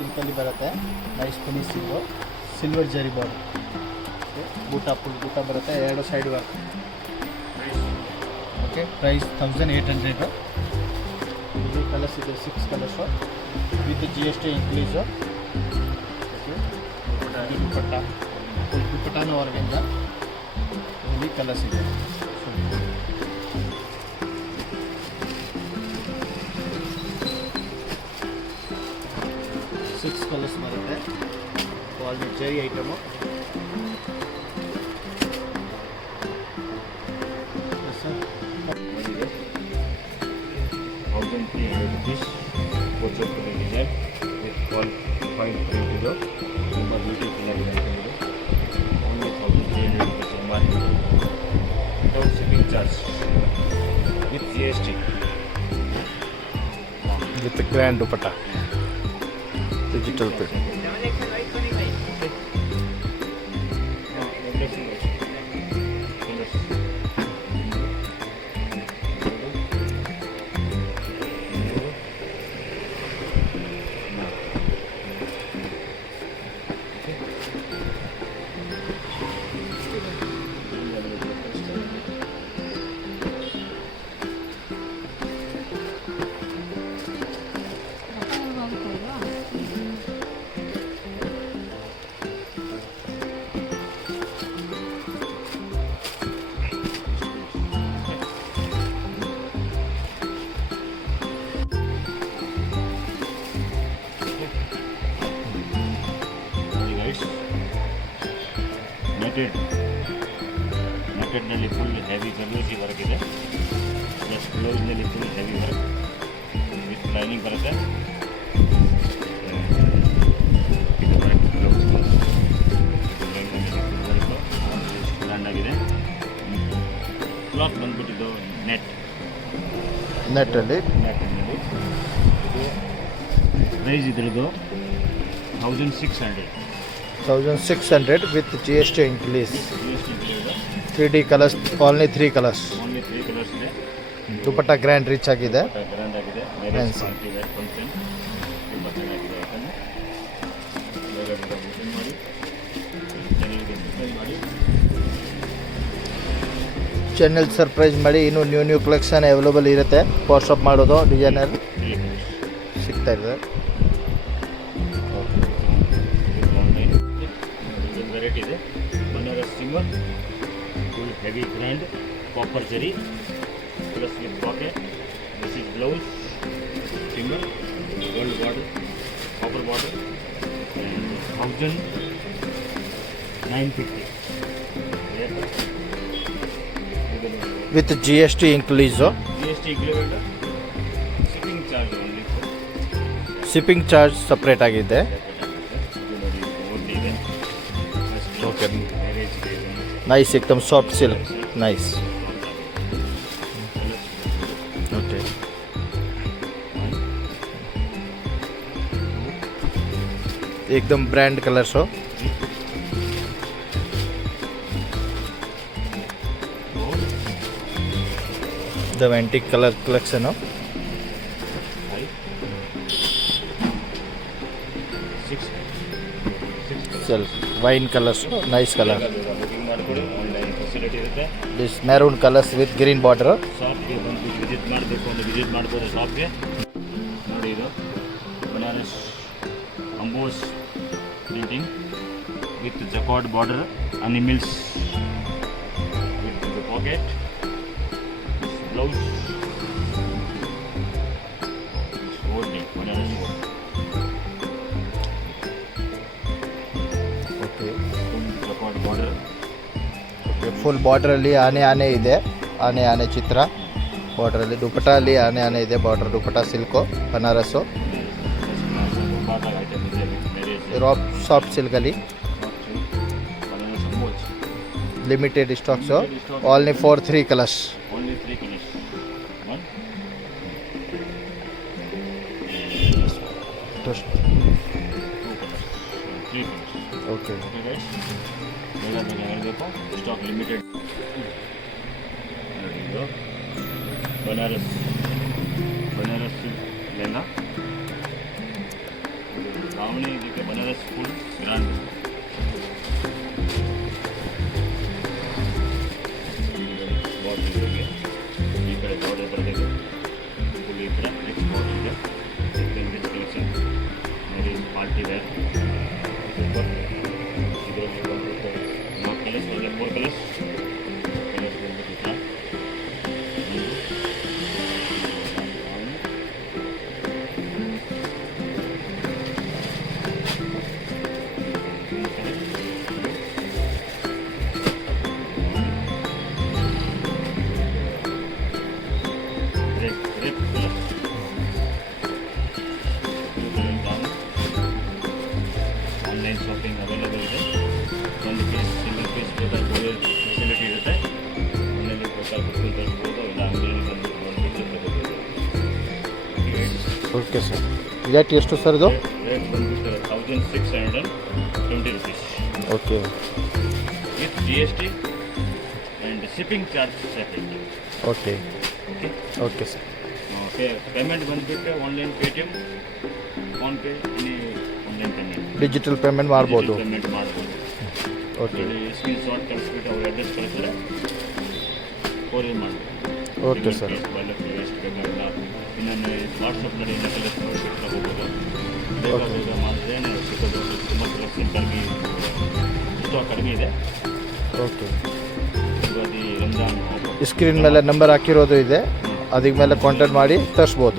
ಸಿಲ್ಕಲ್ಲಿ ಬರುತ್ತೆ. Nice ಫಿನಿಶಿಂಗು, silver ಜರಿ border. ಬೂಟ ಫುಲ್ ಬೂಟ ಬರುತ್ತೆ, 2 ಸೈಡ್ ವರ್ಕ್. Okay, price 1800. ಇಲ್ಲಿ ಕಲರ್ಸ್ ಇದೆ, 6 colours with GST include. Okay, dupatta full ದುಪ್ಪಟ್ಟನೂ ಹೊರಗಿಂದ ಇಲ್ಲಿ ಕಲರ್ಸ್ ಇದೆ. 6 ಕಲರ್ಸ್ ಬರುತ್ತೆ. Walnut zari item. Sir 1300 rupees ಕೋಚಪ್ಪಲ್ಲಿ design with fall fine print ಇದು ತುಂಬ ಬ್ಯೂಟಿಫುಲ್ ಆಗಿದೆ ಅಂತ ಇದು. Only 1300 rupees MRP without shipping charge with GST with grand dupatta digital print. ನೆಟೆಡ್ನಲ್ಲಿ ಫುಲ್ ಹೆವಿ ಜರ್ದೋಸಿ ವರ್ಕ್ ಇದೆ. ಪ್ಲಸ್ ಬ್ಲೌಸ್ನಲ್ಲಿ full heavy work with lining ಬರುತ್ತೆ. ಇದು ವರ್ಕ್ ಬ್ಲೌಸ್ ಗ್ರ್ಯಾಂಡ್ ಆಗಿದೆ. ಕ್ಲಾತ್ ಬಂದ್ಬಿಟ್ಟಿದ್ದು ನೆಟ್ಟಲ್ಲಿ ನೆಟ್ನಲ್ಲಿ ಇದು ಪ್ರೈಸ್ ಇದ್ರದ್ದು 1600 with GST increase. 3D colors, only 3 colors. Only 3 colours ಇದೆ. ದುಪ್ಪಟ್ಟ grand rich ಆಗಿದೆ. ಗ್ರ್ಯಾಂಡ್ ಆಗಿದೆ. ಮ್ಯಾರೇಜ್ ಪಾರ್ಟಿ ವೇರ್ ಫಂಕ್ಷನ್ ತುಂಬ ಚೆನ್ನಾಗಿದೆ ಐಟಮ್. ಡಿಸೈನ್ ಮಾಡಿ ಚೆನ್ನಾಗಿದೆ, ಡಿಸೈನ್ ಮಾಡಿ ಚಾನೆಲ್ ಸರ್ಪ್ರೈಸ್ ಮಾಡಿ. ಇನ್ನೂ ನ್ಯೂ ಕಲೆಕ್ಷನ್ ಅವೈಲೇಬಲ್ ಇರುತ್ತೆ. ವಾಟ್ಸಪ್ ಮಾಡೋದು ಡಿಸೈನರ್ ಸಿಗ್ತಾ ಇದೆ. ವೆರೈಟಿ ಇದೆ. Banaras single full heavy grand copper zari plus with pocket. This is blouse single gold border copper border 1950 with GST include. GST included. Shipping charge only. Shipping charge separate ಆಗಿದೆ. Okay, nice, एकदम soft silk, nice. Okay, एकदम brand colours हो. The antique colour collection हो. Silk wine colours, nice colour. This maroon colors with green border. ಶಾಪ್ಗೆ ಬಂದು visit ಮಾಡಬೇಕು ಅಂದರೆ visit ಮಾಡ್ಬೋದು ಶಾಪ್ಗೆ. ನೋಡಿ, ಇದು Banaras emboss printing with jacquard border, animals with pocket, blouse, odhni Banaras ಓಡ್. Okay, full jacquard border. Full ಬಾರ್ಡ್ರಲ್ಲಿ ಆನೆ ಇದೆ. ಆನೆ ಚಿತ್ರ ಬಾರ್ಡ್ರಲ್ಲಿ. ದುಪ್ಪಟ್ಟಲ್ಲಿ ಆನೆ ಇದೆ. Border dupatta silk Banaras. Soft ಸಿಲ್ಕಲ್ಲಿ limited stocks. Only 3 colours. Only 3 colours. Okay, ಬೇಗ ಹೇಳಬೇಕು, ಸ್ಟಾಕ್ ಲಿಮಿಟೆಡ್. ನೋಡಿ, ಇದು ಬನಾರಸ್ ಲೆಹಂಗಾ ದಾವಣಿ ಇದಕ್ಕೆ ಬನಾರಸ್ ಫುಲ್ ಗ್ರ್ಯಾಂಡ್. ಬಾಟಲ್ ಇದೆ, ಈ ಕಡೆ ಬಾರ್ಡರ್ ಬರ್ತದೆ ಫುಲ್ ಈ ಥರ ನೆಕ್ಸ್ಟ್ ಬಾಟಲ್ ಇದೆ. ಸೆಕೆಂಡ್ ಕಲೆಕ್ಷನ್ ನೋಡಿ, ಪಾರ್ಟಿ ವೇರ್ ಇದರಲ್ಲಿ ಬಂದ್ಬಿಟ್ಟು 4 ಕಲರ್ಸ್ ಒಳಗೆ 4 ಕಲರ್ಸ್ ಬಂದ್ಬಿಟ್ಟು ಈ ಥರ ಆನ್ಲೈನ್ ಶಾಪಿಂಗ್ ಅವೈಲೇಬಲ್ ಇದೆ. ಒಂದು ಪೀಸ್ ಸಿಂಗಲ್ ಪೀಸ್ ಬೇಕಾದ್ರೆ ಕೊರಿಯರ್ ಫೆಸಿಲಿಟಿ ಇರುತ್ತೆ. ಮನೇಲಿ ಬೇಕಾದ್ರೆ ತರಿಸ್ಬೋದು, ಇಲ್ಲ ಅಂಗಡಿಯಲ್ಲಿ ಬಂದು ನೋಡ್ಬಿಟ್ಟು ತಗೋಬೋದು. Okay sir. ರೇಟ್ ಎಷ್ಟು ಸರ್ ಇದು? ರೇಟ್ ಬಂದ್ಬಿಟ್ಟು 1620 rupees okay. With GST and shipping charge separate. Okay okay okay sir. Payment ಬಂದುಬಿಟ್ಟು online Paytm, PhonePe, any online payment, digital payment ಮಾಡ್ಬೋದು. ಪೇಮೆಂಟ್ ಮಾಡ್ಬೋದು. ಓಕೆ ಸ್ಕ್ರೀನ್ ಶಾಟ್ ಕಳಿಸ್ಬಿಟ್ಟು ಅವ್ರ ಅಡ್ರೆಸ್ ಕಳಿಸಿದ್ರೆ courier ಮಾಡ್ಬೋದು. Okay sir. ಎಷ್ಟು ಬೇಕಾಗಿಲ್ಲ ಇನ್ನೊಂದು ವಾಟ್ಸಪ್ನಲ್ಲಿ ಎಲ್ಲ ಕಲೆಕ್ಟ್ ಮಾಡಿಬಿಟ್ಟು ತಗೋಬೋದು. ಬೇಗ ಬೇಗ ಮಾಡಿದ್ರೆ ಸಿಗೋದು. ತುಂಬ ಕಲೆಕ್ಷನ್ ಕಡಿಮೆ, ಸ್ಟಾಕ್ ಕಡಿಮೆ ಇದೆ. Okay. Ugadi, Ramzan offer. Screen ಮೇಲೆ ನಂಬರ್ ಹಾಕಿರೋದು ಇದೆ, ಅದಕ್ಕೆ ಮೇಲೆ ಕಾಂಟ್ಯಾಕ್ಟ್ ಮಾಡಿ ತರಿಸ್ಬೋದು.